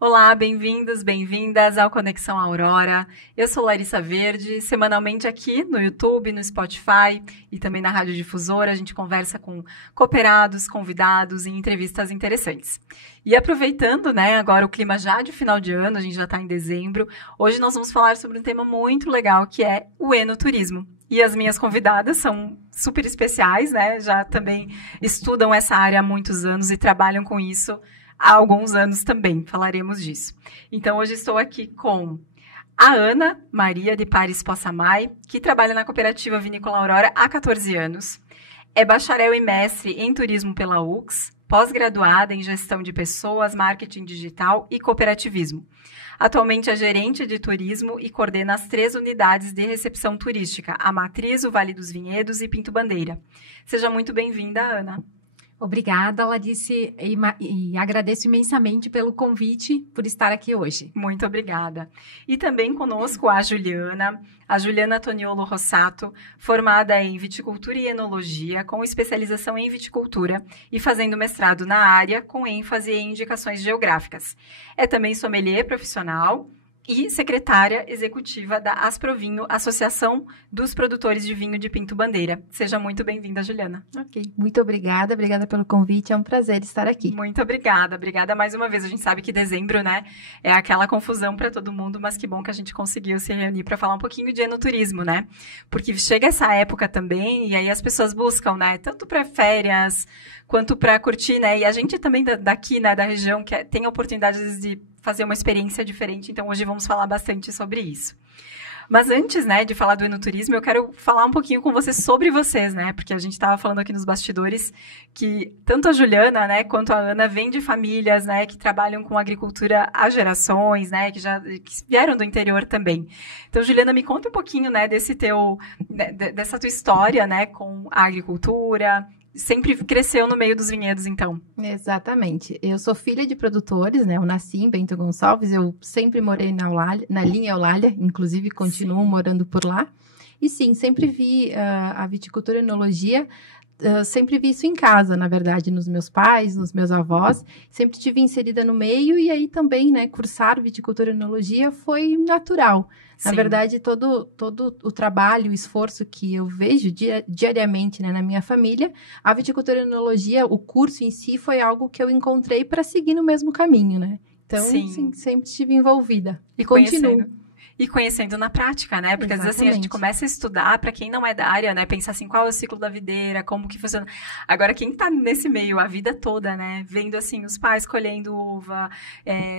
Olá, bem-vindos, bem-vindas ao Conexão Aurora. Eu sou Larissa Verde, semanalmente aqui no YouTube, no Spotify e também na Rádio Difusora, a gente conversa com cooperados, convidados e entrevistas interessantes. E aproveitando, agora o clima já de final de ano, a gente já está em dezembro, hoje nós vamos falar sobre um tema muito legal, que é o enoturismo. E as minhas convidadas são super especiais, já também estudam essa área há muitos anos e trabalham com isso há alguns anos também, falaremos disso. Então, hoje estou aqui com a Ana Maria de Pares Possamay, que trabalha na Cooperativa Vinícola Aurora há 14 anos. É bacharel e mestre em turismo pela UX, pós-graduada em gestão de pessoas, marketing digital e cooperativismo. Atualmente é gerente de turismo e coordena as 3 unidades de recepção turística, a Matriz, o Vale dos Vinhedos e Pinto Bandeira. Seja muito bem-vinda, Ana. Obrigada, Larissa, e agradeço imensamente pelo convite, por estar aqui hoje. Muito obrigada. E também conosco a Juliana Toniolo Rossato, formada em viticultura e enologia, com especialização em viticultura e fazendo mestrado na área, com ênfase em indicações geográficas. É também sommelier profissional e secretária executiva da Asprovinho, Associação dos Produtores de Vinho de Pinto Bandeira. Seja muito bem-vinda, Juliana. Ok, muito obrigada pelo convite, é um prazer estar aqui. Muito obrigada mais uma vez. A gente sabe que dezembro, é aquela confusão para todo mundo, mas que bom que a gente conseguiu se reunir para falar um pouquinho de enoturismo, Porque chega essa época também, e aí as pessoas buscam, tanto para férias, quanto para curtir, E a gente também daqui, da região, que tem oportunidades de fazer uma experiência diferente, então hoje vamos falar bastante sobre isso. Mas antes, de falar do enoturismo, eu quero falar um pouquinho com vocês sobre vocês, Porque a gente estava falando aqui nos bastidores que tanto a Juliana, quanto a Ana vêm de famílias, que trabalham com agricultura há gerações, que vieram do interior também. Então, Juliana, me conta um pouquinho, dessa tua história, com a agricultura. Sempre cresceu no meio dos vinhedos, então. Exatamente. Eu sou filha de produtores, Eu nasci em Bento Gonçalves, eu sempre morei na linha Eulália, inclusive continuo morando por lá. E sim, sempre vi a viticultura e enologia, sempre vi isso em casa, na verdade, nos meus pais, nos meus avós. Sempre estive inserida no meio e aí também, cursar viticultura e enologia foi natural. Na verdade, todo o trabalho, o esforço que eu vejo diariamente na minha família, a viticultura e enologia, o curso em si, foi algo que eu encontrei para seguir no mesmo caminho, Então, sim, sempre estive envolvida. E continuo. E conhecendo na prática, Porque às vezes assim, a gente começa a estudar, para quem não é da área, pensar assim, qual é o ciclo da videira, como que funciona. Agora, quem tá nesse meio a vida toda, vendo assim, os pais colhendo uva,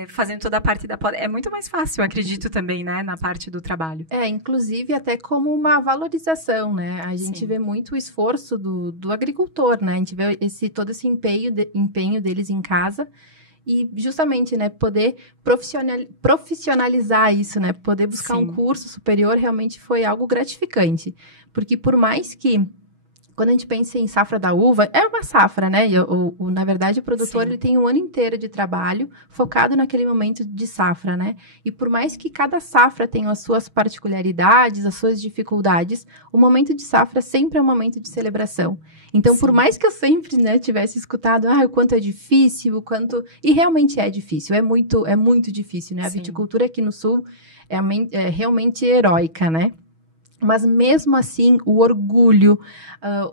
fazendo toda a parte da poda, é muito mais fácil, eu acredito também, na parte do trabalho. Inclusive até como uma valorização, A gente vê muito o esforço do agricultor, A gente vê todo esse empenho deles em casa. E justamente, poder profissionalizar isso, Poder buscar um curso superior realmente foi algo gratificante. Porque por mais que, quando a gente pensa em safra da uva, é uma safra, na verdade, o produtor ele tem um ano inteiro de trabalho focado naquele momento de safra, E por mais que cada safra tenha as suas particularidades, as suas dificuldades, o momento de safra sempre é um momento de celebração. Então, por mais que eu sempre, tivesse escutado, o quanto é difícil, o quanto... E realmente é difícil, é muito difícil, A viticultura aqui no Sul é realmente heróica, Mas mesmo assim, o orgulho,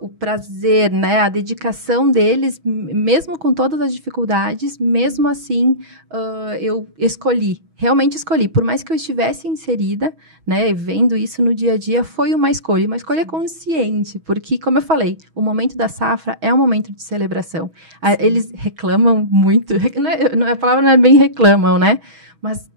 o prazer, a dedicação deles, mesmo com todas as dificuldades, mesmo assim, eu realmente escolhi. Por mais que eu estivesse inserida, vendo isso no dia a dia, foi uma escolha consciente, porque, como eu falei, o momento da safra é um momento de celebração. Eles reclamam muito, a palavra não é bem reclamam, Mas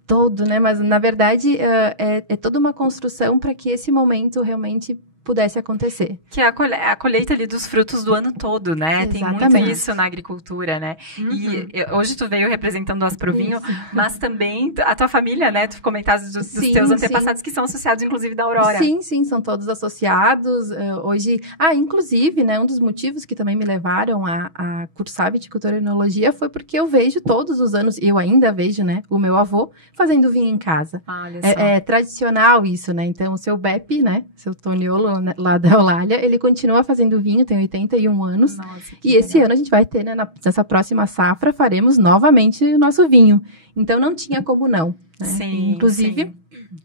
mas na verdade é toda uma construção para que esse momento realmente pudesse acontecer. Que é a colheita ali dos frutos do ano todo, Tem muito isso na agricultura, E hoje tu veio representando o Asprovinho, mas também a tua família, Tu comentaste dos teus antepassados que são associados, inclusive, da Aurora. Sim, são todos associados. Hoje, inclusive, um dos motivos que também me levaram a cursar viticultura e enologia foi porque eu vejo todos os anos, eu ainda vejo, o meu avô fazendo vinho em casa. Olha só. É tradicional isso, Então, o seu Beppe, seu Toniolo, lá da Eulália, ele continua fazendo vinho, tem 81 anos. Nossa, e esse legal. ano a gente vai ter, né, nessa próxima safra, faremos novamente o nosso vinho. Então, não tinha como não. Né? Sim, Inclusive, sim.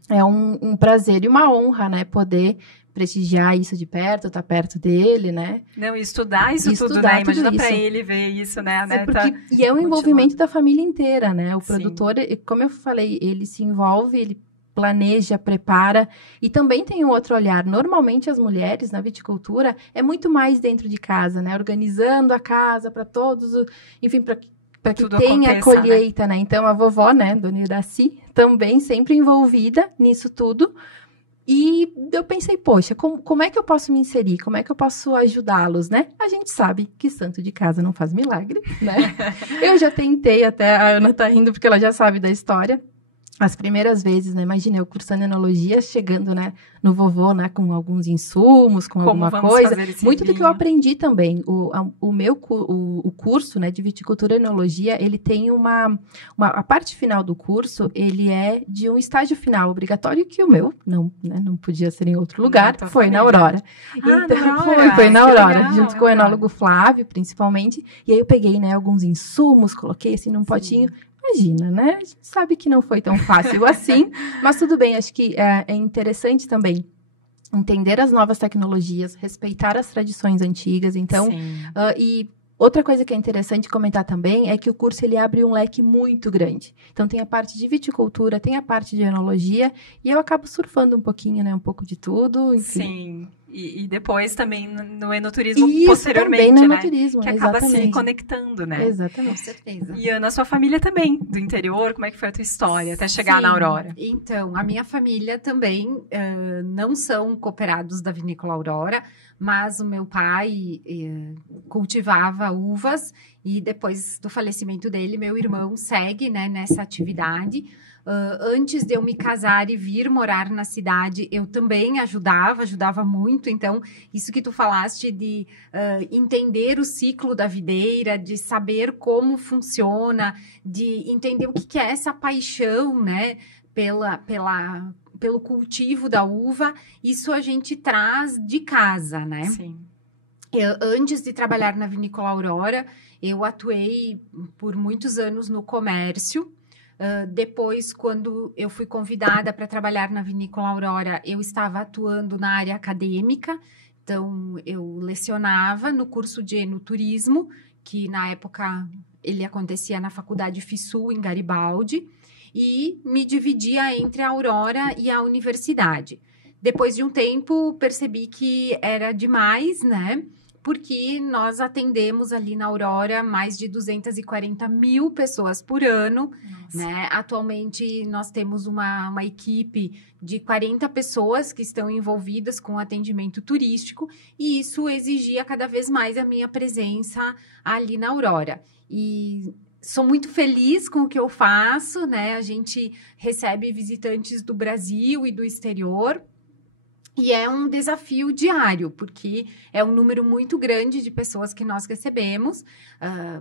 é um prazer e uma honra, né, poder prestigiar isso de perto, estar perto dele, né? Não, e estudar isso tudo, Estudar né? Imagina tudo para isso. ele ver isso, né? E é um envolvimento da família inteira, né? O Sim. produtor, como eu falei, ele se envolve, ele planeja, prepara, e também tem um outro olhar. Normalmente as mulheres na viticultura é muito mais dentro de casa, né? Organizando a casa para todos, enfim, para que Tudo tenha a aconteça, colheita, né? Então a vovó, né, Dona Iraci, também sempre envolvida nisso tudo. E eu pensei, poxa, como é que eu posso me inserir? Como é que eu posso ajudá-los, né? A gente sabe que santo de casa não faz milagre, né? Eu já tentei, até a Ana tá rindo porque ela já sabe da história. As primeiras vezes, né? Imagina, eu cursando enologia, chegando, né, no vovô, né, com alguns insumos, com alguma coisa. Muito do que eu aprendi também. O curso, né, de viticultura e enologia, ele tem a parte final do curso, ele é de um estágio final obrigatório, que o meu não podia ser em outro lugar, foi na Aurora. Então, foi na Aurora, legal, junto com o enólogo Flávio, principalmente. E aí eu peguei, né, alguns insumos, coloquei assim num potinho. Imagina, né? A gente sabe que não foi tão fácil assim, mas tudo bem, acho que é interessante também entender as novas tecnologias, respeitar as tradições antigas, então, e outra coisa que é interessante comentar também é que o curso ele abre um leque muito grande. Então, tem a parte de viticultura, tem a parte de enologia, e eu acabo surfando um pouquinho, né? Um pouco de tudo, enfim. Sim. E depois também no enoturismo isso, posteriormente, também no né? enoturismo, Que acaba exatamente. se conectando, né? Exatamente. Com certeza. E Ana, sua família também, do interior, como é que foi a tua história até chegar na Aurora? Então, a minha família também não são cooperados da Vinícola Aurora, mas o meu pai cultivava uvas e depois do falecimento dele, meu irmão segue, né, nessa atividade. Antes de eu me casar e vir morar na cidade, eu também ajudava muito. Então, isso que tu falaste de entender o ciclo da videira, de saber como funciona, de entender o que é essa paixão, né, pelo cultivo da uva, isso a gente traz de casa, né? Sim. Antes de trabalhar na Vinícola Aurora, eu atuei por muitos anos no comércio. Depois, quando eu fui convidada para trabalhar na Vinícola Aurora, eu estava atuando na área acadêmica. Então, eu lecionava no curso de enoturismo, que na época ele acontecia na Faculdade FISU, em Garibaldi, e me dividia entre a Aurora e a universidade. Depois de um tempo, percebi que era demais, né? Porque nós atendemos ali na Aurora mais de 240 mil pessoas por ano, né? Atualmente, nós temos uma equipe de 40 pessoas que estão envolvidas com atendimento turístico e isso exigia cada vez mais a minha presença ali na Aurora. E sou muito feliz com o que eu faço, né? A gente recebe visitantes do Brasil e do exterior. E é um desafio diário, porque é um número muito grande de pessoas que nós recebemos.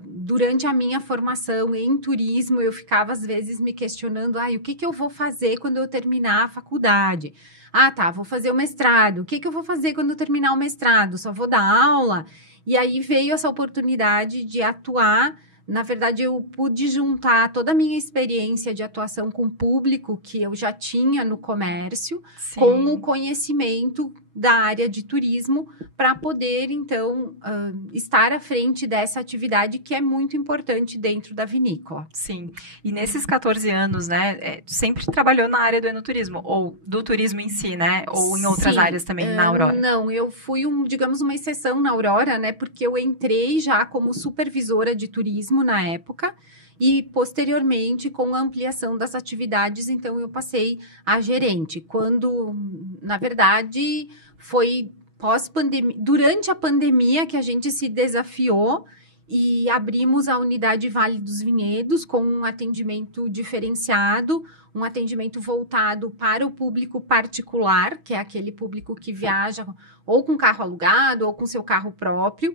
Durante a minha formação em turismo, eu ficava, às vezes, me questionando, o que eu vou fazer quando eu terminar a faculdade? Vou fazer o mestrado. O que eu vou fazer quando eu terminar o mestrado? Só vou dar aula? E aí veio essa oportunidade de atuar. Na verdade, eu pude juntar toda a minha experiência de atuação com o público que eu já tinha no comércio, Sim. com o conhecimento da área de turismo, para poder, então, estar à frente dessa atividade que é muito importante dentro da vinícola. Sim. E nesses 14 anos, né, sempre trabalhou na área do enoturismo, ou do turismo em si, né? Ou em outras áreas também, na Aurora? Não, eu fui, digamos, uma exceção na Aurora, né? Porque eu entrei já como supervisora de turismo na época, e posteriormente, com a ampliação das atividades, então eu passei a gerente. Quando, na verdade, foi pós-pandemia, durante a pandemia que a gente se desafiou e abrimos a unidade Vale dos Vinhedos com um atendimento diferenciado, um atendimento voltado para o público particular, que é aquele público que viaja ou com carro alugado ou com seu carro próprio,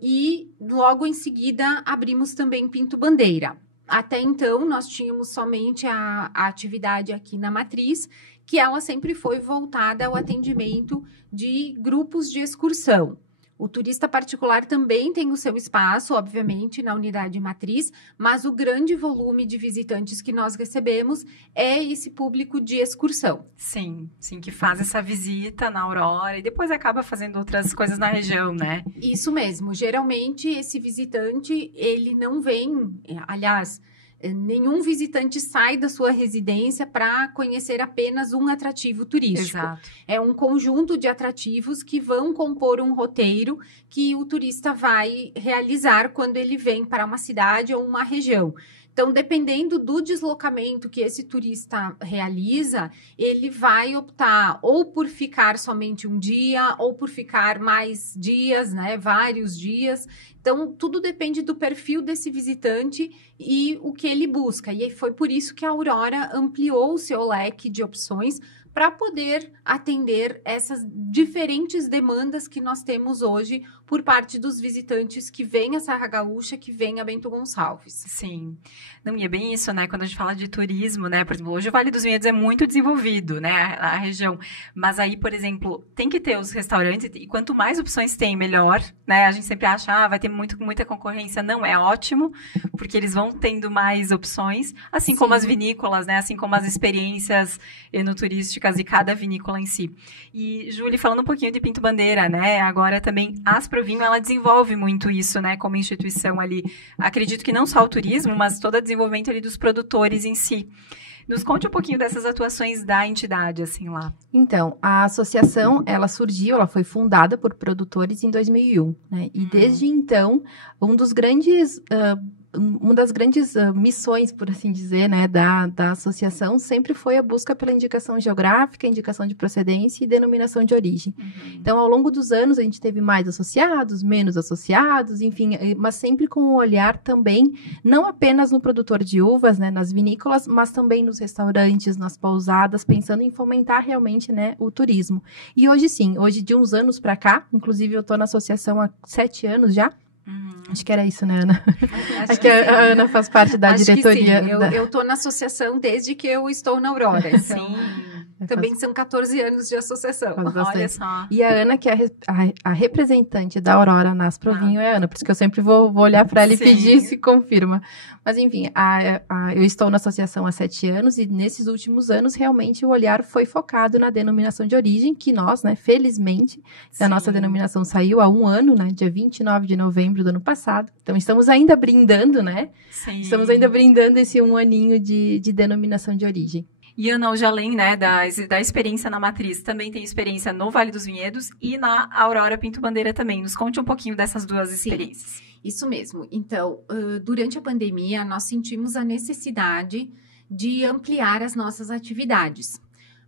e logo em seguida abrimos também Pinto Bandeira. Até então, nós tínhamos somente a atividade aqui na Matriz, que ela sempre foi voltada ao atendimento de grupos de excursão. O turista particular também tem o seu espaço, obviamente, na unidade matriz, mas o grande volume de visitantes que nós recebemos é esse público de excursão. Sim, que faz essa visita na Aurora e depois acaba fazendo outras coisas na região, né? Isso mesmo. Geralmente, esse visitante, ele não vem, aliás, nenhum visitante sai da sua residência para conhecer apenas um atrativo turístico. Exato. É um conjunto de atrativos que vão compor um roteiro que o turista vai realizar quando ele vem para uma cidade ou uma região. Então, dependendo do deslocamento que esse turista realiza, ele vai optar ou por ficar somente um dia, ou por ficar mais dias, né? Vários dias. Então, tudo depende do perfil desse visitante e o que ele busca. E foi por isso que a Aurora ampliou o seu leque de opções para poder atender essas diferentes demandas que nós temos hoje por parte dos visitantes que vêm à Serra Gaúcha, que vêm a Bento Gonçalves. Sim. Não, e é bem isso, né? Quando a gente fala de turismo, né? Por exemplo, hoje o Vale dos Vinhedos é muito desenvolvido, né? A região. Mas aí, por exemplo, tem que ter os restaurantes e quanto mais opções tem, melhor, né? A gente sempre acha, vai ter muita concorrência. Não, é ótimo, porque eles vão tendo mais opções, assim como as vinícolas, né? Assim como as experiências enoturísticas e cada vinícola em si. E, Júlia, falando um pouquinho de Pinto Bandeira, né? Agora também a Asprovinho, ela desenvolve muito isso, né? Como instituição ali. Acredito que não só o turismo, mas todo o desenvolvimento ali dos produtores em si. Nos conte um pouquinho dessas atuações da entidade, assim, lá. Então, a associação, ela foi fundada por produtores em 2001, né? E desde então, uma das grandes missões, por assim dizer, né, da associação sempre foi a busca pela indicação geográfica, indicação de procedência e denominação de origem. Então, ao longo dos anos, a gente teve mais associados, menos associados, enfim, mas sempre com um olhar também, não apenas no produtor de uvas, né, nas vinícolas, mas também nos restaurantes, nas pousadas, pensando em fomentar realmente, né, o turismo. E hoje sim, de uns anos para cá, inclusive eu estou na associação há 7 anos já. Acho que era isso, né, Ana? Acho que a Ana faz parte da diretoria. Eu estou na associação desde que eu estou na Aurora. Então, sim. Também são 14 anos de associação. Olha só. E a Ana, que é a representante da Aurora na Asprovinho, é a Ana. Por isso que eu sempre vou olhar para ela e pedir se confirma. Mas, enfim, eu estou na associação há 7 anos e nesses últimos anos, realmente, o olhar foi focado na denominação de origem, que nós, né, felizmente, a nossa denominação saiu há 1 ano, né, dia 29 de novembro do ano passado. Então, estamos ainda brindando, né? Sim. Estamos ainda brindando esse 1 aninho de denominação de origem. E, Ana, hoje, além, né, da experiência na Matriz, também tem experiência no Vale dos Vinhedos e na Aurora Pinto Bandeira também. Nos conte um pouquinho dessas duas experiências. Sim, isso mesmo. Então, durante a pandemia, nós sentimos a necessidade de ampliar as nossas atividades,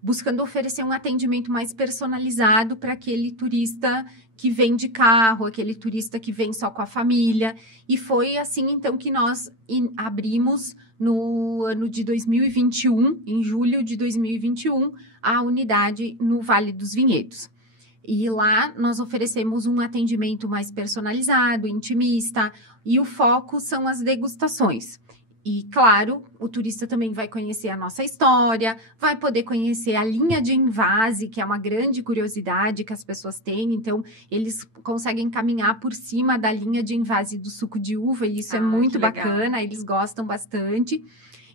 buscando oferecer um atendimento mais personalizado para aquele turista que vem de carro, aquele turista que vem só com a família. E foi assim, então, que nós abrimos no ano de 2021, em julho de 2021, a unidade no Vale dos Vinhedos. E lá nós oferecemos um atendimento mais personalizado, intimista, e o foco são as degustações. E, claro, o turista também vai conhecer a nossa história, vai poder conhecer a linha de invase, que é uma grande curiosidade que as pessoas têm. Então, eles conseguem caminhar por cima da linha de invase do suco de uva, e isso é muito bacana, eles gostam bastante.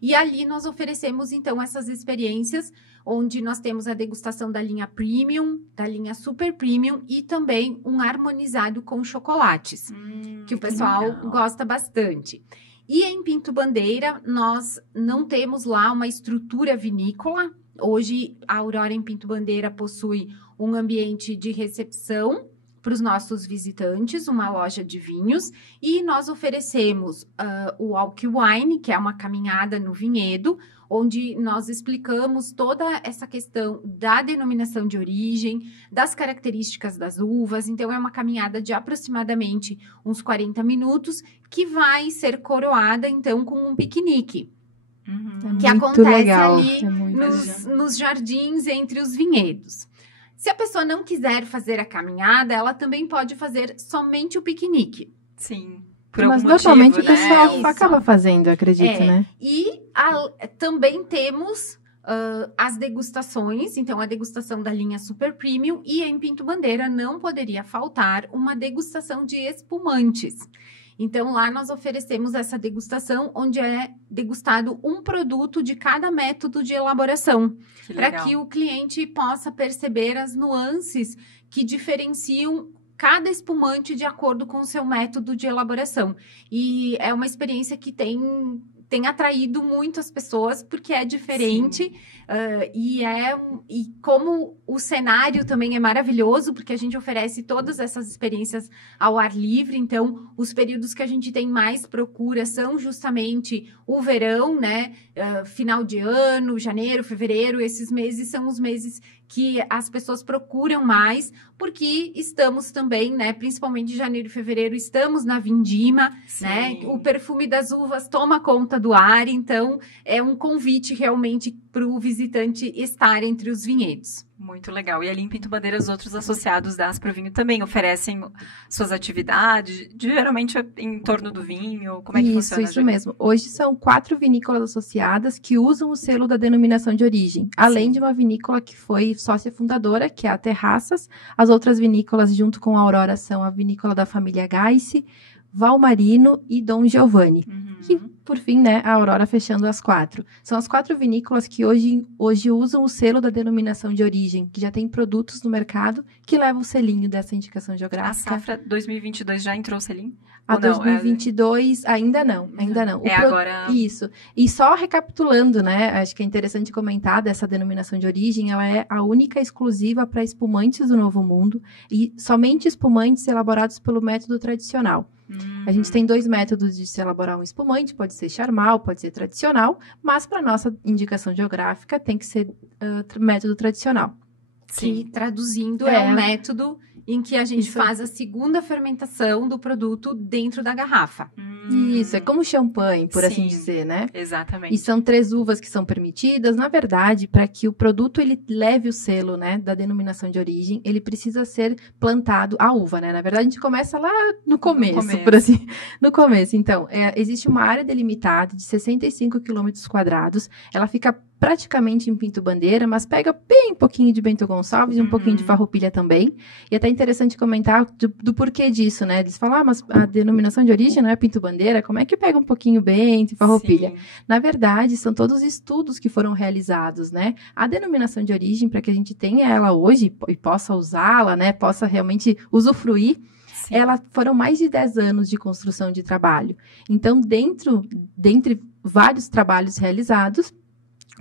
E ali nós oferecemos, então, essas experiências, onde nós temos a degustação da linha Premium, da linha Super Premium e também um harmonizado com chocolates, que o pessoal gosta bastante. E em Pinto Bandeira, nós não temos lá uma estrutura vinícola. Hoje, a Aurora em Pinto Bandeira possui um ambiente de recepção para os nossos visitantes, uma loja de vinhos, e nós oferecemos o Walk Wine, que é uma caminhada no vinhedo, onde nós explicamos toda essa questão da denominação de origem, das características das uvas. Então, é uma caminhada de aproximadamente uns 40 minutos, que vai ser coroada, então, com um piquenique. Que acontece ali nos jardins entre os vinhedos. Se a pessoa não quiser fazer a caminhada, ela também pode fazer somente o piquenique. Sim. Mas normalmente o pessoal acaba fazendo, eu acredito, né? E também temos as degustações, então a degustação da linha Super Premium, e em Pinto Bandeira não poderia faltar uma degustação de espumantes. Então, lá nós oferecemos essa degustação, onde é degustado um produto de cada método de elaboração, para que o cliente possa perceber as nuances que diferenciam cada espumante de acordo com o seu método de elaboração. E é uma experiência que tem atraído muito as pessoas, porque é diferente, e como o cenário também é maravilhoso, porque a gente oferece todas essas experiências ao ar livre. Então, os períodos que a gente tem mais procura são justamente o verão, né? Final de ano, janeiro, fevereiro, esses meses são os meses que as pessoas procuram mais, porque estamos também, né, principalmente em janeiro e fevereiro, estamos na vindima, né, o perfume das uvas toma conta do ar, então é um convite realmente para o visitante estar entre os vinhedos. Muito legal. E ali em Pinto Bandeira, os outros associados da Asprovinho também oferecem suas atividades, geralmente em torno do vinho. Como é que funciona? Isso mesmo. Hoje são 4 vinícolas associadas que usam o selo da denominação de origem, além de uma vinícola que foi sócia fundadora, que é a Terraças. As outras vinícolas, junto com a Aurora, são a vinícola da família Gaissi, Valmarino e Dom Giovanni. Que, por fim, né, a Aurora fechando as 4. São as 4 vinícolas que hoje usam o selo da denominação de origem, que já tem produtos no mercado que levam o selinho dessa indicação geográfica. A safra 2022 já entrou o selinho? A 2022 ainda não. Agora... Isso. E só recapitulando, né, acho que é interessante comentar dessa denominação de origem, ela é a única exclusiva para espumantes do Novo Mundo e somente espumantes elaborados pelo método tradicional. A gente tem 2 métodos de se elaborar um espumante, pode ser charmal, pode ser tradicional, mas para nossa indicação geográfica tem que ser método tradicional. Sim. Que, traduzindo, é um método em que a gente faz a segunda fermentação do produto dentro da garrafa. Isso, é como champanhe, por assim dizer, né? Exatamente. E são 3 uvas que são permitidas. Na verdade, para que o produto ele leve o selo, né, da denominação de origem, ele precisa ser plantado a uva, né? Na verdade, a gente começa lá no começo. Por assim, no começo. Então, existe uma área delimitada de 65 quilômetros quadrados. Ela fica praticamente em Pinto Bandeira, mas pega bem pouquinho de Bento Gonçalves e um pouquinho de Farroupilha também. E até interessante comentar do porquê disso, né? Eles falam, mas a denominação de origem não é Pinto Bandeira, como é que pega um pouquinho Bento e Farroupilha? Na verdade, são todos estudos que foram realizados, né? A denominação de origem, para que a gente tenha ela hoje e possa usá-la, né? Possa realmente usufruir, foram mais de 10 anos de construção de trabalho. Então, dentre vários trabalhos realizados,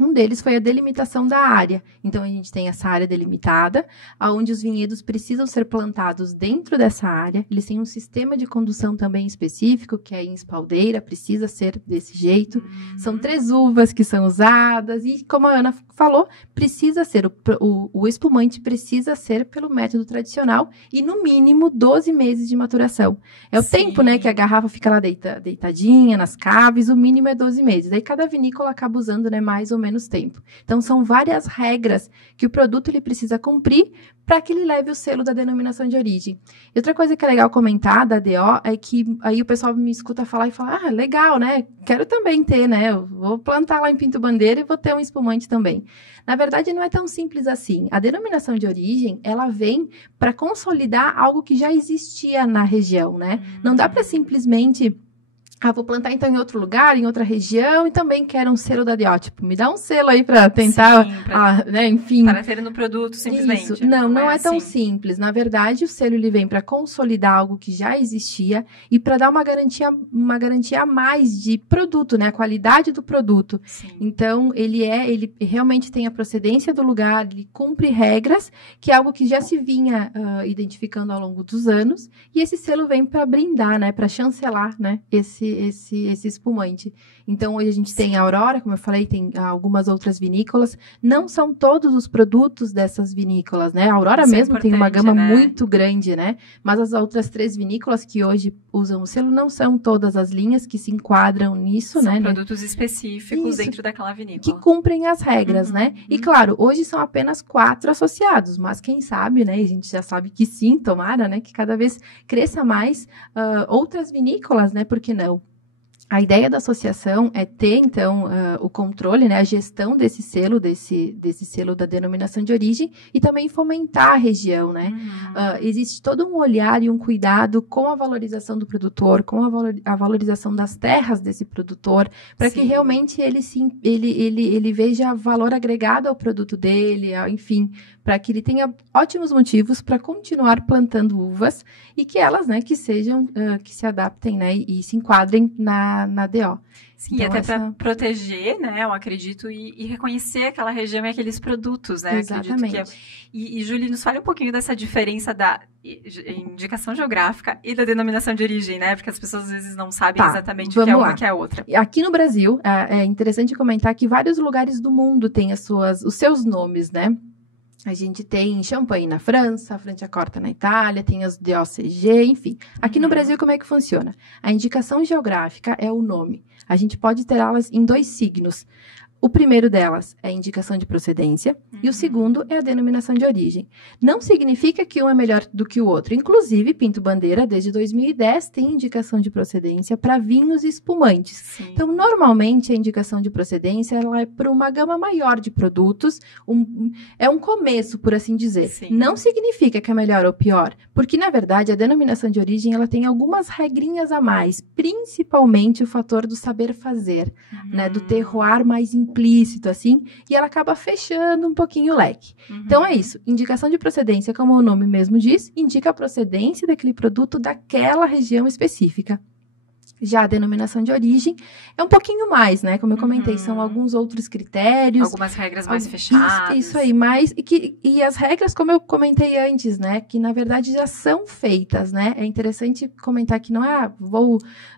um deles foi a delimitação da área. Então, a gente tem essa área delimitada, onde os vinhedos precisam ser plantados dentro dessa área. Eles têm um sistema de condução também específico, que é em espaldeira, precisa ser desse jeito. São 3 uvas que são usadas e, como a Ana falou, precisa ser, o espumante precisa ser pelo método tradicional e, no mínimo, 12 meses de maturação. É o tempo, né, que a garrafa fica lá deitadinha, nas caves, o mínimo é 12 meses. Aí, cada vinícola acaba usando, né, mais ou menos tempo. Então, são várias regras que o produto ele precisa cumprir para que ele leve o selo da denominação de origem. E outra coisa que é legal comentar da DO é que aí o pessoal me escuta falar e fala, legal, né? Quero também ter, né? Eu vou plantar lá em Pinto Bandeira e vou ter um espumante também. Na verdade, não é tão simples assim. A denominação de origem, ela vem para consolidar algo que já existia na região, né? Não dá para simplesmente... vou plantar então em outro lugar, em outra região, e também quero um selo da DO. Tipo, me dá um selo aí para tentar, né, enfim. Para ter no produto, simplesmente. Isso. Não é tão simples. Na verdade, o selo ele vem para consolidar algo que já existia e para dar uma garantia a mais de produto, né, a qualidade do produto. Sim. Então, ele realmente tem a procedência do lugar, ele cumpre regras, que é algo que já se vinha identificando ao longo dos anos, e esse selo vem para brindar, né, para chancelar, né, esse espumante. Então, hoje a gente tem a Aurora, como eu falei, tem algumas outras vinícolas. Não são todos os produtos dessas vinícolas, né? A Aurora mesmo tem uma gama muito grande, né? Mas as outras 3 vinícolas que hoje usam o selo não são todas as linhas que se enquadram nisso, são né? São produtos específicos dentro daquela vinícola. Que cumprem as regras, né? E, claro, hoje são apenas 4 associados, mas quem sabe, né? E a gente já sabe que sim, tomara, né? Que cada vez cresça mais outras vinícolas, né? Por que não? A ideia da associação é ter, então, o controle, né, a gestão desse selo da denominação de origem e também fomentar a região, né? Existe todo um olhar e um cuidado com a valorização do produtor, com a valorização das terras desse produtor, para que realmente ele veja valor agregado ao produto dele, enfim, para que ele tenha ótimos motivos para continuar plantando uvas e que elas, né, que sejam, que se adaptem, né, e se enquadrem na DO. Sim, então, até para proteger, né, eu acredito, e reconhecer aquela região e aqueles produtos, né? Exatamente. E Julie, nos fale um pouquinho dessa diferença da indicação geográfica e da denominação de origem, né? Porque as pessoas às vezes não sabem exatamente o que é uma e o que é a outra. Aqui no Brasil, é interessante comentar que vários lugares do mundo têm os seus nomes, né? A gente tem Champagne na França, Franciacorta na Itália, tem as DOCG, enfim. Aqui no Brasil, como é que funciona? A indicação geográfica é o nome. A gente pode ter elas em 2 signos. O primeiro delas é a indicação de procedência e o segundo é a denominação de origem. Não significa que um é melhor do que o outro. Inclusive, Pinto Bandeira, desde 2010, tem indicação de procedência para vinhos e espumantes. Sim. Então, normalmente, a indicação de procedência ela é para uma gama maior de produtos. É um começo, por assim dizer. Sim. Não significa que é melhor ou pior, porque, na verdade, a denominação de origem ela tem algumas regrinhas a mais, principalmente o fator do saber fazer, né, do terroir mais implícito, assim, e ela acaba fechando um pouquinho o leque. Então, é isso. Indicação de procedência, como o nome mesmo diz, indica a procedência daquele produto daquela região específica. Já a denominação de origem é um pouquinho mais, né? Como eu comentei, são alguns outros critérios. Algumas regras mais fechadas. Isso aí, e as regras, como eu comentei antes, né? Que, na verdade, já são feitas, né? É interessante comentar que não é,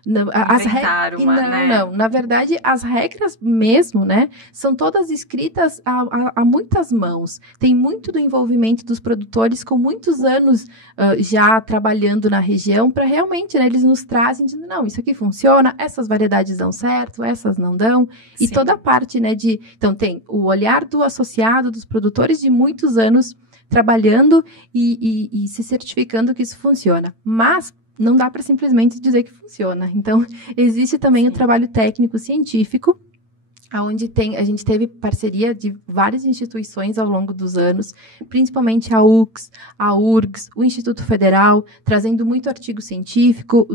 Não. Na verdade, as regras mesmo, né? São todas escritas a muitas mãos. Tem muito do envolvimento dos produtores com muitos anos já trabalhando na região para realmente, né? Eles nos trazem dizendo, não, isso aqui funciona, essas variedades dão certo, essas não dão. E Sim. toda a parte, né, então tem o olhar do associado, dos produtores de muitos anos trabalhando e se certificando que isso funciona. Mas não dá para simplesmente dizer que funciona. Então, existe também o trabalho técnico científico, onde a gente teve parceria de várias instituições ao longo dos anos, principalmente a UX, a URGS, o Instituto Federal, trazendo muito artigo científico,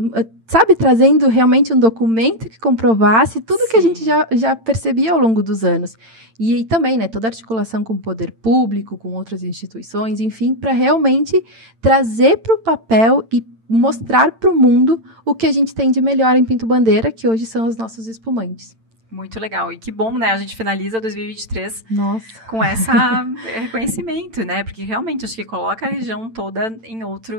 sabe, trazendo realmente um documento que comprovasse tudo que a gente já percebia ao longo dos anos. E também, né, toda a articulação com o poder público, com outras instituições, enfim, para realmente trazer para o papel e mostrar para o mundo o que a gente tem de melhor em Pinto Bandeira, que hoje são os nossos espumantes. Muito legal. E que bom, né? A gente finaliza 2023 com esse reconhecimento, né? Porque realmente acho que coloca a região toda em outra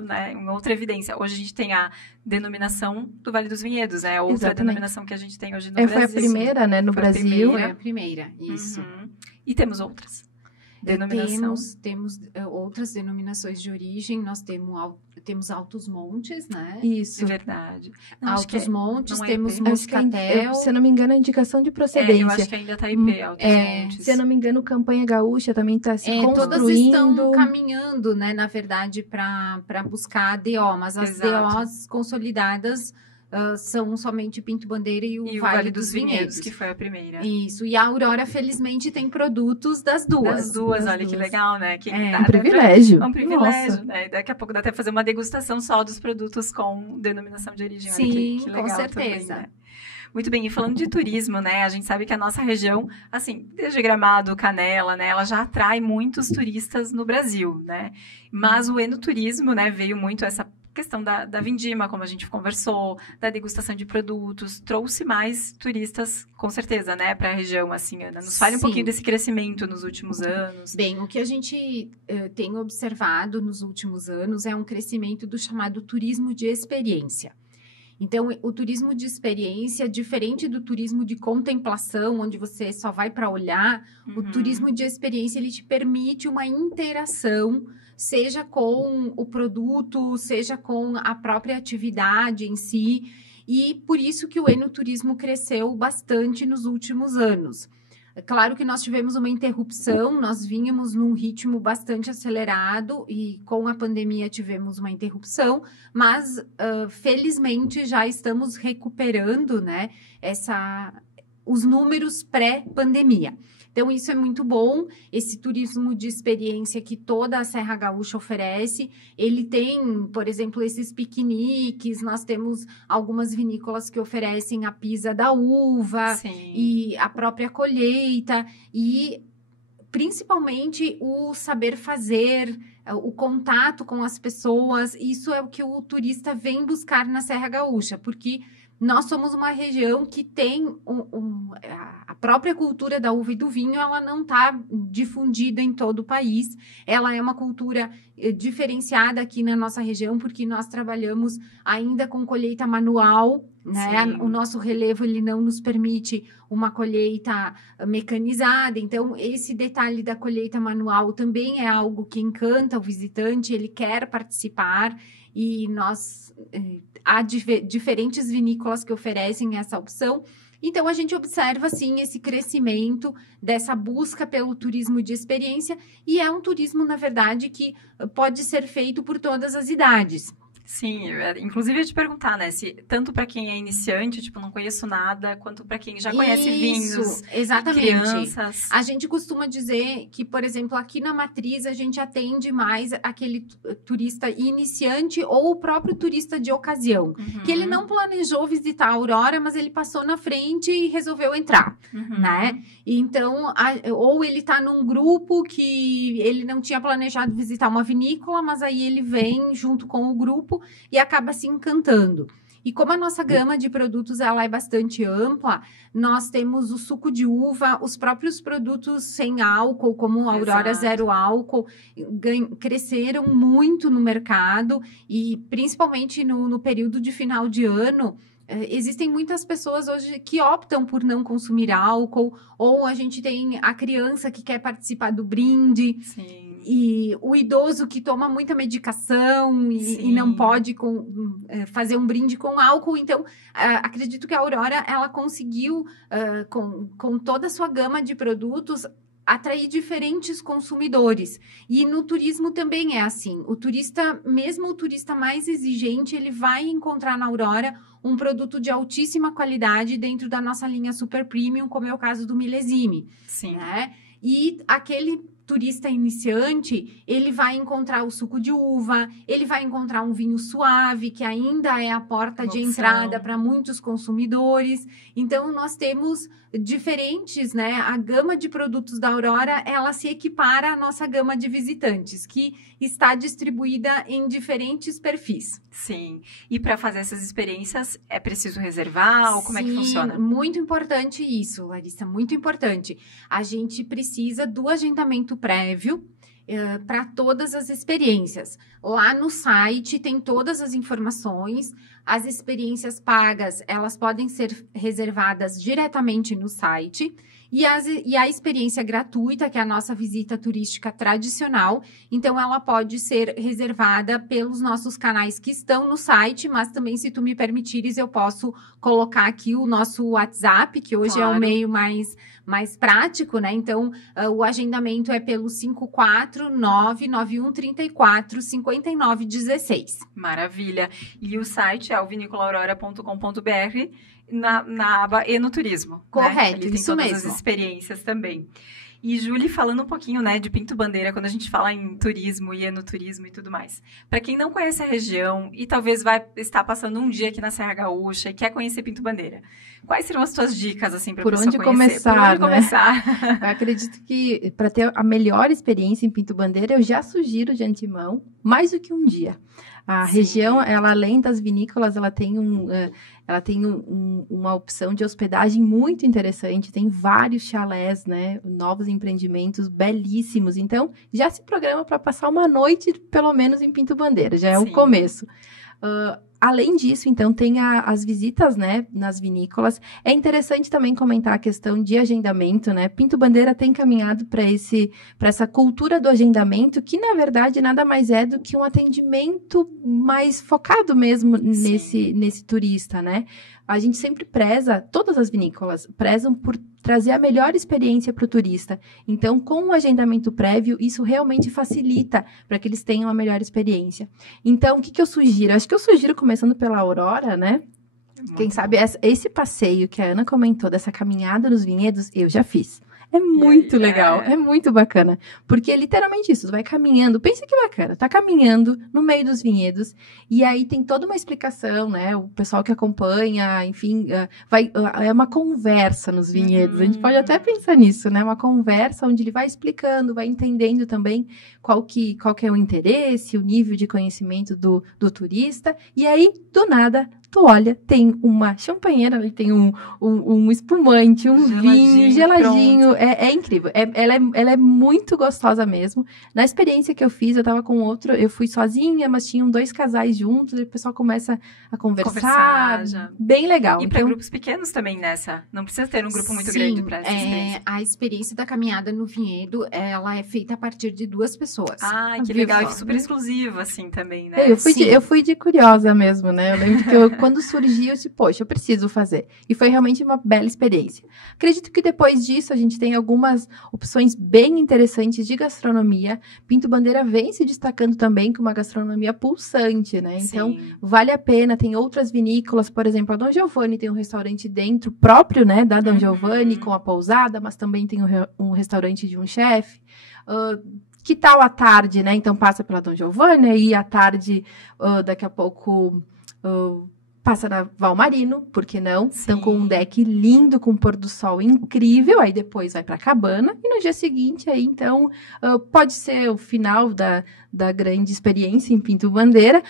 evidência. Hoje a gente tem a denominação do Vale dos Vinhedos, né? Outra denominação que a gente tem hoje no Brasil. Foi a primeira, né? No Brasil. Foi a primeira, isso. E temos outras. Temos outras denominações de origem, nós temos Altos Montes, né? Isso. É verdade. Altos Montes, temos Moscatel. Se eu não me engano, a indicação de procedência. Eu acho que ainda está IP, Altos Montes. Se eu não me engano, Campanha Gaúcha também está se construindo. Todas estão caminhando, né, na verdade, para buscar a DO, mas as DOs consolidadas são somente Pinto Bandeira e o Vale dos Vinhedos, que foi a primeira. Isso, e a Aurora, felizmente, tem produtos das duas. Olha que legal, né? Um privilégio. É um privilégio, né? Daqui a pouco dá até fazer uma degustação só dos produtos com denominação de origem. Sim, que legal, com certeza. Também, né? Muito bem, e falando de turismo, né? A gente sabe que a nossa região, assim, desde Gramado, Canela, né? Ela já atrai muitos turistas no Brasil, né? Mas o enoturismo, né? Veio muito essa questão da vindima, como a gente conversou, da degustação de produtos, trouxe mais turistas, com certeza, né, para a região, assim, Ana. Nos fale um pouquinho desse crescimento nos últimos anos. Bem, o que a gente tem observado nos últimos anos é um crescimento do chamado turismo de experiência. Então, o turismo de experiência, diferente do turismo de contemplação, onde você só vai para olhar, o turismo de experiência, ele te permite uma interação, seja com o produto, seja com a própria atividade em si, e por isso que o enoturismo cresceu bastante nos últimos anos. Claro que nós tivemos uma interrupção, nós vínhamos num ritmo bastante acelerado e com a pandemia tivemos uma interrupção, mas felizmente já estamos recuperando, né, os números pré-pandemia. Então, isso é muito bom, esse turismo de experiência que toda a Serra Gaúcha oferece. Ele tem, por exemplo, esses piqueniques, nós temos algumas vinícolas que oferecem a pisa da uva. Sim. E a própria colheita e, principalmente, o saber fazer, o contato com as pessoas. Isso é o que o turista vem buscar na Serra Gaúcha, porque nós somos uma região que tem a própria cultura da uva e do vinho, ela não está difundida em todo o país. Ela é uma cultura diferenciada aqui na nossa região, porque nós trabalhamos ainda com colheita manual, né? O nosso relevo, ele não nos permite uma colheita mecanizada. Então, esse detalhe da colheita manual também é algo que encanta o visitante, ele quer participar. E há diferentes vinícolas que oferecem essa opção. Então, a gente observa, sim, esse crescimento dessa busca pelo turismo de experiência. E é um turismo, na verdade, que pode ser feito por todas as idades. Sim, inclusive eu ia te perguntar, né, se tanto para quem é iniciante, tipo, não conheço nada, quanto para quem já conhece vinhos, exatamente. Crianças. A gente costuma dizer que, por exemplo, aqui na Matriz a gente atende mais aquele turista iniciante ou o próprio turista de ocasião, que ele não planejou visitar a Aurora, mas ele passou na frente e resolveu entrar, né? Então, ou ele está num grupo que ele não tinha planejado visitar uma vinícola, mas aí ele vem junto com o grupo e acaba se encantando. E como a nossa gama de produtos ela é bastante ampla, nós temos o suco de uva, os próprios produtos sem álcool, como o Aurora Zero Álcool, cresceram muito no mercado e principalmente no período de final de ano. Existem muitas pessoas hoje que optam por não consumir álcool, ou a gente tem a criança que quer participar do brinde. Sim. E o idoso que toma muita medicação e não pode fazer um brinde com álcool. Então, acredito que a Aurora ela conseguiu, com toda a sua gama de produtos, atrair diferentes consumidores. E no turismo também é assim. O turista, mesmo o turista mais exigente, ele vai encontrar na Aurora um produto de altíssima qualidade dentro da nossa linha Super Premium, como é o caso do Milésime. Sim. Né? E aquele turista iniciante, ele vai encontrar o suco de uva, ele vai encontrar um vinho suave, que ainda é a porta de entrada para muitos consumidores. Então, nós temos diferentes, né? A gama de produtos da Aurora, ela se equipara à nossa gama de visitantes, que está distribuída em diferentes perfis. Sim. E para fazer essas experiências, é preciso reservar? Ou como é que funciona? Muito importante isso, Larissa, muito importante. A gente precisa do agendamento prévio para todas as experiências. Lá no site tem todas as informações. As experiências pagas, elas podem ser reservadas diretamente no site. E a experiência gratuita, que é a nossa visita turística tradicional, então ela pode ser reservada pelos nossos canais que estão no site, mas também, se tu me permitires, eu posso colocar aqui o nosso WhatsApp, que hoje é o meio mais prático, né? Então, o agendamento é pelo 54991345916. Maravilha. E o site é o viniculaurora.com.br. Na aba Enoturismo. Correto, né? Ele tem isso todas mesmo. As experiências também. E, Julie, falando um pouquinho, né, de Pinto Bandeira, quando a gente fala em turismo e enoturismo e tudo mais. Para quem não conhece a região e talvez vai estar passando um dia aqui na Serra Gaúcha e quer conhecer Pinto Bandeira, quais seriam as tuas dicas, assim, para a pessoa conhecer? Por onde começar? Eu acredito que, para ter a melhor experiência em Pinto Bandeira, eu já sugiro de antemão mais do que um dia. A região, ela, além das vinícolas, ela tem uma opção de hospedagem muito interessante, tem vários chalés, né, novos empreendimentos belíssimos, então já se programa para passar uma noite, pelo menos, em Pinto Bandeira, já é o começo. além disso, então, tem as visitas, né, nas vinícolas. É interessante também comentar a questão de agendamento, né? Pinto Bandeira tem caminhado para essa cultura do agendamento, que, na verdade, nada mais é do que um atendimento mais focado mesmo nesse turista, né? A gente sempre todas as vinícolas prezam por trazer a melhor experiência para o turista. Então, com o agendamento prévio, isso realmente facilita para que eles tenham a melhor experiência. Então, o que eu sugiro? Acho que eu sugiro, começando pela Aurora, né? Quem sabe esse passeio que a Ana comentou, dessa caminhada nos vinhedos, eu já fiz. É muito legal, é muito bacana. Porque é literalmente isso, tu vai caminhando, pensa que bacana, tá caminhando no meio dos vinhedos, e aí tem toda uma explicação, né? O pessoal que acompanha, enfim, é uma conversa nos vinhedos. A gente pode até pensar nisso, né? Uma conversa onde ele vai explicando, vai entendendo também qual que é o interesse, o nível de conhecimento do turista, e aí, do nada, tu olha, tem uma champanheira, tem um espumante, vinho geladinho. É incrível. Ela é muito gostosa mesmo. Na experiência que eu fiz, eu fui sozinha, mas tinham 2 casais juntos, e o pessoal começa a conversar já. Bem legal. E para grupos pequenos também nessa? Não precisa ter um grupo muito grande para essa experiência. A experiência da caminhada no vinhedo, ela é feita a partir de 2 pessoas. Ah, que legal. E super exclusiva, assim, também, né? Eu fui de curiosa mesmo, né? Eu lembro que quando surgiu, eu disse, poxa, eu preciso fazer. E foi realmente uma bela experiência. Acredito que depois disso, a gente tem algumas opções bem interessantes de gastronomia. Pinto Bandeira vem se destacando também com uma gastronomia pulsante, né? Então, vale a pena. Tem outras vinícolas, por exemplo, a Dom Giovanni tem um restaurante dentro próprio, né, da Dom Giovanni, com a pousada, mas também tem um restaurante de um chefe. Que tal à tarde, né? Então, passa pela Dom Giovanni e à tarde, daqui a pouco... passa na Valmarino, por que não? Estão com um deck lindo, com um pôr do sol incrível, aí depois vai para a cabana, e no dia seguinte, aí então, pode ser o final da grande experiência em Pinto Bandeira.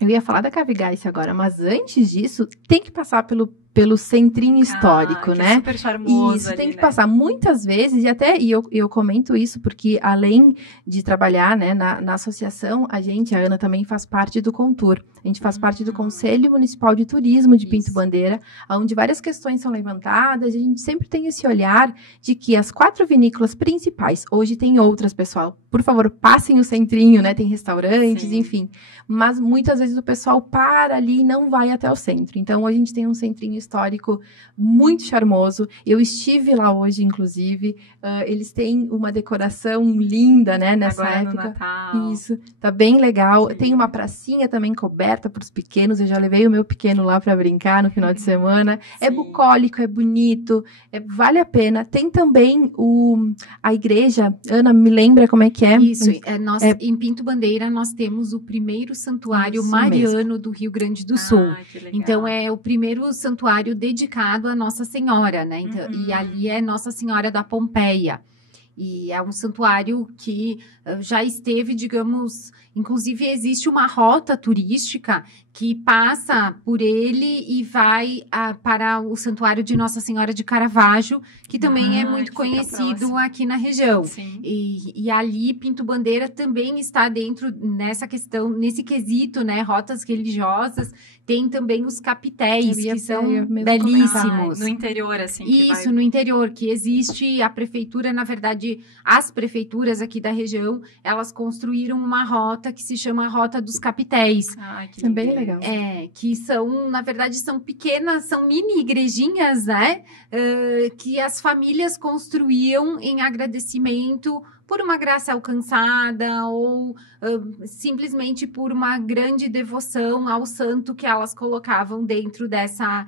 Eu ia falar da Cavigás agora, mas antes disso, tem que passar pelo centrinho histórico, né? É super charmoso. Isso, tem que passar muitas vezes, e eu comento isso porque, além de trabalhar, né, na associação, a Ana também faz parte do Contur. A gente faz parte do Conselho Municipal de Turismo de Pinto Bandeira, onde várias questões são levantadas, e a gente sempre tem esse olhar de que as 4 vinícolas principais, hoje tem outras, pessoal, por favor, passem o centrinho, né, tem restaurantes, enfim, mas muitas vezes o pessoal para ali e não vai até o centro. Então, hoje a gente tem um centrinho histórico muito charmoso. Eu estive lá hoje, inclusive. Eles têm uma decoração linda, né, nessa agora época. No Natal. Isso, tá bem legal. Tem uma pracinha também coberta para os pequenos. Eu já levei o meu pequeno lá para brincar no final de semana. É bucólico, é bonito, vale a pena. Tem também a igreja. Ana, me lembra como é que é? Isso, em Pinto Bandeira nós temos o primeiro santuário mariano do Rio Grande do Sul. Então, é o primeiro santuário dedicado a Nossa Senhora, né? Então, e ali é Nossa Senhora da Pompeia. E é um santuário que já esteve, digamos, inclusive existe uma rota turística que passa por ele e vai para o Santuário de Nossa Senhora de Caravaggio, que também é muito conhecido aqui na região. E ali, Pinto Bandeira também está dentro nessa questão, nesse quesito, né? Rotas religiosas. Tem também os capitéis, que são belíssimos. No interior, assim. Isso, no interior, que existe a prefeitura, na verdade, as prefeituras aqui da região, elas construíram uma rota que se chama Rota dos Capitéis. É bem legal. Que são, na verdade, são pequenas, são mini igrejinhas, né? Que as famílias construíam em agradecimento por uma graça alcançada ou simplesmente por uma grande devoção ao santo que elas colocavam dentro dessa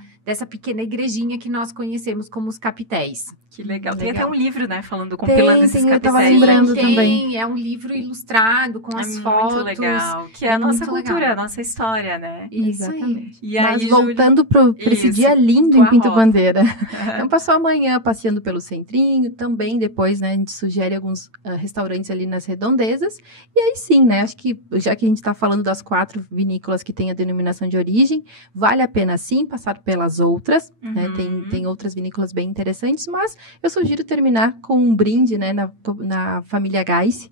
pequena igrejinha que nós conhecemos como os capitéis. Que legal. Tem até um livro, né, compilando esses capitéis. Eu tava lembrando também. É um livro ilustrado com as fotos. Muito legal. Que é a nossa cultura, a nossa história, né? Exatamente. E aí, mas voltando para esse dia lindo em Pinto Bandeira. Então, passou amanhã passeando pelo centrinho, também depois, né, a gente sugere alguns restaurantes ali nas redondezas. E aí sim, né, acho que já que a gente está falando das 4 vinícolas que têm a denominação de origem, vale a pena sim passar pelas outras, né? Tem outras vinícolas bem interessantes, mas eu sugiro terminar com um brinde, né, na família Gais,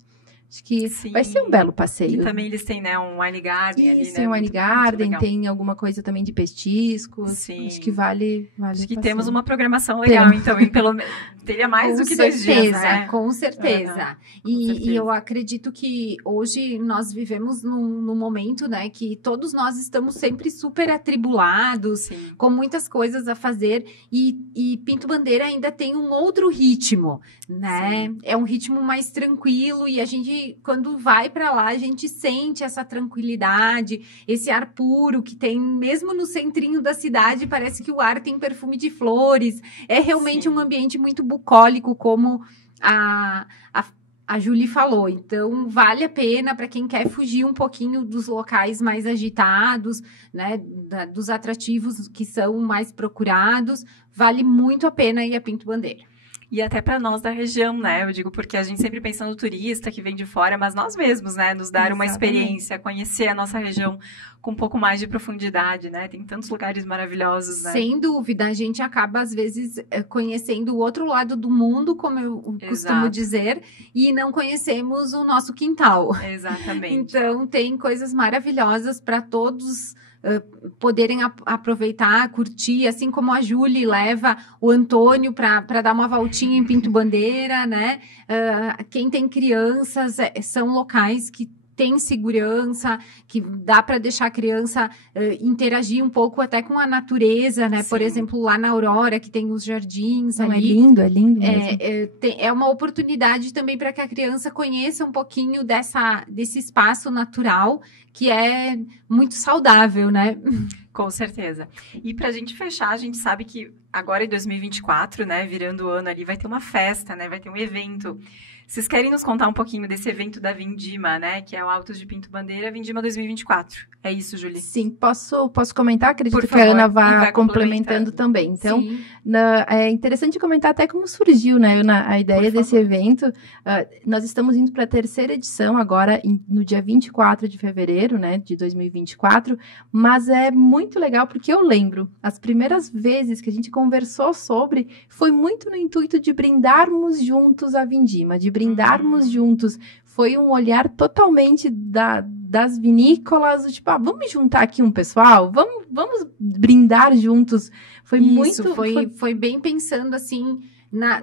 Acho que vai ser um belo passeio. E também eles têm, né, um wine garden ali, né? Tem um wine garden, tem alguma coisa também de petiscos. Sim. Acho que vale Acho que temos uma programação legal, então, e pelo menos teria mais do que 2 dias, né? Com certeza. E eu acredito que hoje nós vivemos num momento, né, que todos nós estamos sempre super atribulados, Sim. com muitas coisas a fazer, e Pinto Bandeira ainda tem um outro ritmo, né? Sim. É um ritmo mais tranquilo, e a gente, quando vai para lá, a gente sente essa tranquilidade, esse ar puro que tem, mesmo no centrinho da cidade, parece que o ar tem perfume de flores. É realmente um ambiente muito bucólico, como a Julie falou. Então, vale a pena para quem quer fugir um pouquinho dos locais mais agitados, né, dos atrativos que são mais procurados. Vale muito a pena ir a Pinto Bandeira. E até para nós da região, né? Eu digo porque a gente sempre pensa no turista que vem de fora, mas nós mesmos, né? Nos dar uma experiência, conhecer a nossa região com um pouco mais de profundidade, né? Tem tantos lugares maravilhosos, né? Sem dúvida, a gente acaba, às vezes, conhecendo o outro lado do mundo, como eu costumo dizer, e não conhecemos o nosso quintal. Exatamente. Então, tem coisas maravilhosas para todos poderem aproveitar, curtir, assim como a Julie leva o Antônio para dar uma voltinha em Pinto Bandeira, né? Quem tem crianças, são locais que tem segurança, que dá para deixar a criança interagir um pouco até com a natureza, né? Sim. Por exemplo, lá na Aurora, que tem os jardins ali. É lindo mesmo. É uma oportunidade também para que a criança conheça um pouquinho desse espaço natural, que é muito saudável, né? Com certeza. E pra gente fechar, a gente sabe que agora em 2024, né, virando o ano ali, vai ter uma festa, né, vai ter um evento. Vocês querem nos contar um pouquinho desse evento da Vindima, né, que é o Altos de Pinto Bandeira, Vindima 2024. É isso, Julie? Sim, posso comentar? Acredito que a Ana vai complementando também. Então, é interessante comentar até como surgiu, né, a ideia desse evento. Nós estamos indo para a 3ª edição agora, no dia 24 de fevereiro, né, de 2024, mas é muito legal porque eu lembro, as primeiras vezes que a gente conversou sobre, foi muito no intuito de brindarmos juntos a Vindima, de brindarmos juntos. Foi um olhar totalmente das vinícolas, tipo, vamos juntar aqui um pessoal, vamos brindar juntos. Foi muito... Foi bem pensando assim...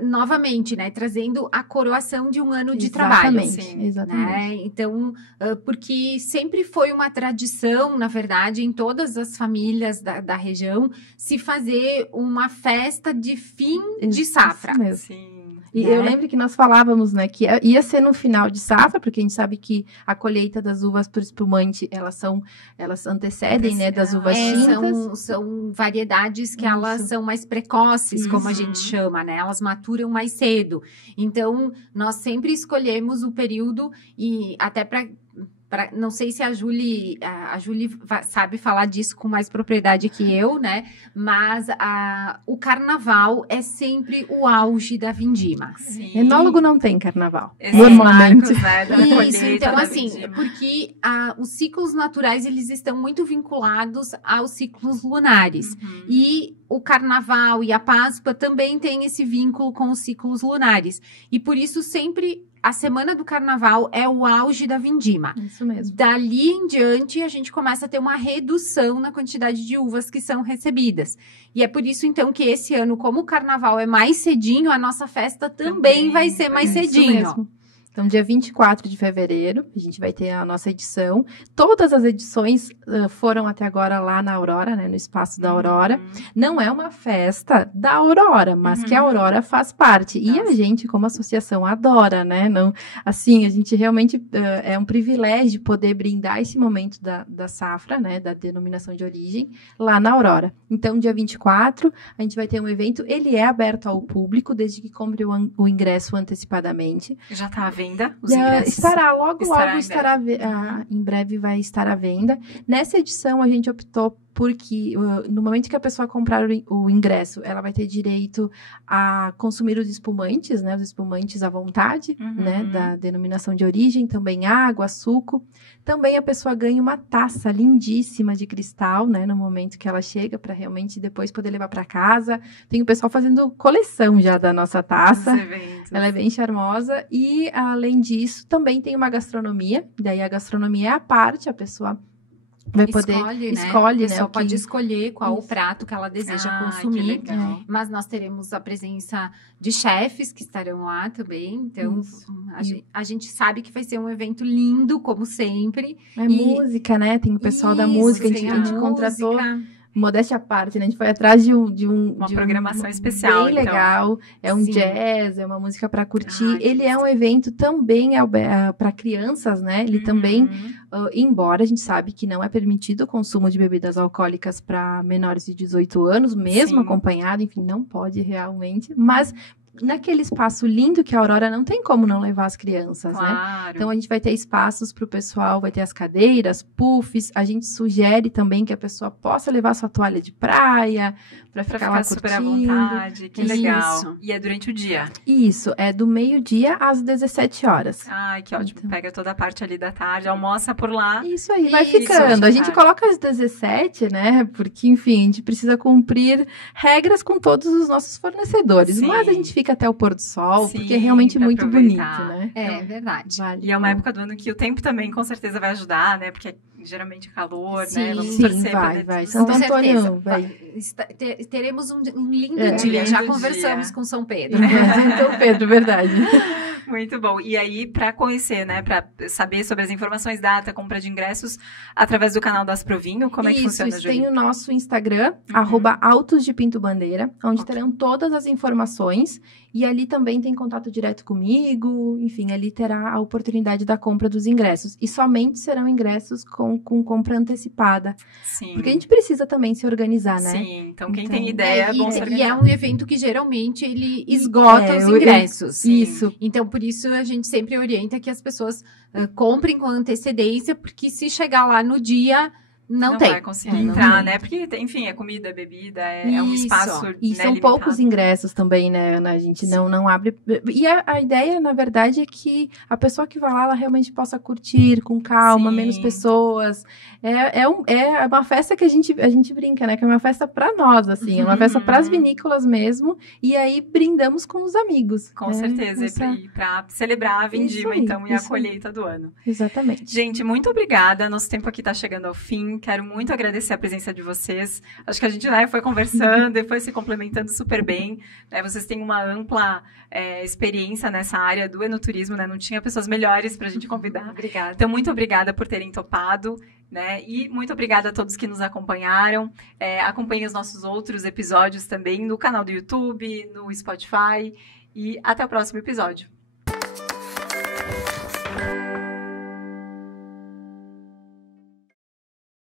novamente, né, trazendo a coroação de um ano de trabalho. Exatamente. Né? Então, porque sempre foi uma tradição, na verdade, em todas as famílias da região, se fazer uma festa de fim de safra. Isso mesmo. Sim. E eu lembro que nós falávamos, né, que ia ser no final de safra, porque a gente sabe que a colheita das uvas por espumante, elas antecedem, né, das uvas tintas. São variedades que elas são mais precoces, como a gente chama, né? Elas maturam mais cedo. Então, nós sempre escolhemos o período e até não sei se a Julie sabe falar disso com mais propriedade que eu, né? Mas o carnaval é sempre o auge da Vindima. Sim. Enólogo não tem carnaval. Normalmente. Marcos, né, isso, então assim, porque os ciclos naturais, eles estão muito vinculados aos ciclos lunares. E o carnaval e a Páscoa também têm esse vínculo com os ciclos lunares. E por isso sempre... A semana do carnaval é o auge da Vindima. Isso mesmo. Dali em diante, a gente começa a ter uma redução na quantidade de uvas que são recebidas. E é por isso, então, que esse ano, como o carnaval é mais cedinho, a nossa festa também vai ser mais cedinho. Mesmo. Então, dia 24 de fevereiro, a gente vai ter a nossa edição. Todas as edições foram até agora lá na Aurora, né? No espaço da Aurora. Não é uma festa da Aurora, mas que a Aurora faz parte. E a gente, como associação, adora, né? Não, assim, a gente realmente é um privilégio poder brindar esse momento da safra, né? Da denominação de origem, lá na Aurora. Então, dia 24, a gente vai ter um evento. Ele é aberto ao público, desde que compre o ingresso antecipadamente. Já está à venda? Os ingressos? Logo estará em breve vai estar à venda. Nessa edição, a gente optou porque no momento que a pessoa comprar o ingresso, ela vai ter direito a consumir os espumantes, né? Os espumantes à vontade, né? Da denominação de origem, também água, suco. Também a pessoa ganha uma taça lindíssima de cristal, né? No momento que ela chega, para realmente depois poder levar para casa. Tem o pessoal fazendo coleção já da nossa taça. Ela é bem charmosa. E, além disso, também tem uma gastronomia. Daí, a gastronomia é a parte, a pessoa vai poder... Escolhe, né? A pessoa pode escolher qual o prato que ela deseja consumir. Mas nós teremos a presença de chefes que estarão lá também. Então, a gente sabe que vai ser um evento lindo, como sempre. Música, né? Tem o pessoal da música. A gente contratou... Modéstia à parte, né? A gente foi atrás de uma programação especial. Bem legal. É um jazz, é uma música para curtir. Ele é um evento também para crianças, né? Ele também, embora a gente sabe que não é permitido o consumo de bebidas alcoólicas para menores de 18 anos, mesmo acompanhado, enfim, não pode realmente. Mas naquele espaço lindo que a Aurora não tem como não levar as crianças, né? Então, a gente vai ter espaços para o pessoal, vai ter as cadeiras, puffs. A gente sugere também que a pessoa possa levar sua toalha de praia para ficar lá super à vontade. Que legal. E é durante o dia? Isso, é do meio-dia às 17 horas. Ai, que ótimo. Então, pega toda a parte ali da tarde, almoça por lá. Isso aí, vai ficando. A gente coloca às 17, né? Porque, enfim, a gente precisa cumprir regras com todos os nossos fornecedores. Mas a gente fica até o pôr do sol, porque é realmente muito bonito, né? É verdade. E é uma época do ano que o tempo também, com certeza, vai ajudar, né? Porque geralmente é calor, né? Vamos torcer vai. Santo Antônio, teremos um lindo dia. Já conversamos com São Pedro. São Pedro, verdade. Muito bom. E aí, para conhecer, né? Para saber sobre as informações, data, compra de ingressos, através do canal das Provinho, como é que funciona, Isso, tem o nosso Instagram, @AutosDePintoBandeira, onde terão todas as informações. E ali também tem contato direto comigo. Enfim, ali terá a oportunidade da compra dos ingressos. E somente serão ingressos com compra antecipada. Sim. Porque a gente precisa também se organizar, né? Sim, então quem tem ideia é bom se organizar. E é um evento que geralmente ele esgota os ingressos. Isso. Então, por isso, a gente sempre orienta que as pessoas comprem com antecedência, porque se chegar lá no dia... Não vai conseguir entrar, né? Porque, enfim, é comida, é bebida, é um espaço, E são limitado. poucos ingressos também, né, Ana? A gente não abre... E a ideia, na verdade, é que a pessoa que vai lá, ela realmente possa curtir com calma, menos pessoas. É uma festa que a gente brinca, né? Que é uma festa pra nós, assim. É uma festa pras vinícolas mesmo. E aí, brindamos com os amigos. Com certeza. E pra celebrar a vindima, então, e a colheita do ano. Exatamente. Gente, muito obrigada. Nosso tempo aqui tá chegando ao fim. Quero muito agradecer a presença de vocês. Acho que a gente foi conversando e foi se complementando super bem. Vocês têm uma ampla experiência nessa área do enoturismo, né? Não tinha pessoas melhores para a gente convidar. Obrigada. Então, muito obrigada por terem topado, né? E muito obrigada a todos que nos acompanharam. Acompanhem os nossos outros episódios também no canal do YouTube, no Spotify. E até o próximo episódio.